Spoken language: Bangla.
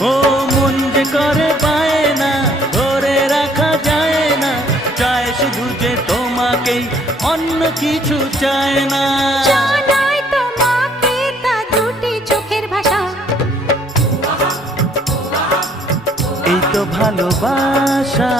ও মন যে করে পায় না, ধরে রাখা যায় না, চায় শুধু যে তোমাকেই, অন্য কিছু চায় না। জানাই তোমাকে তা দুটি চোখের ভাষা, এই তো ভালোবাসা।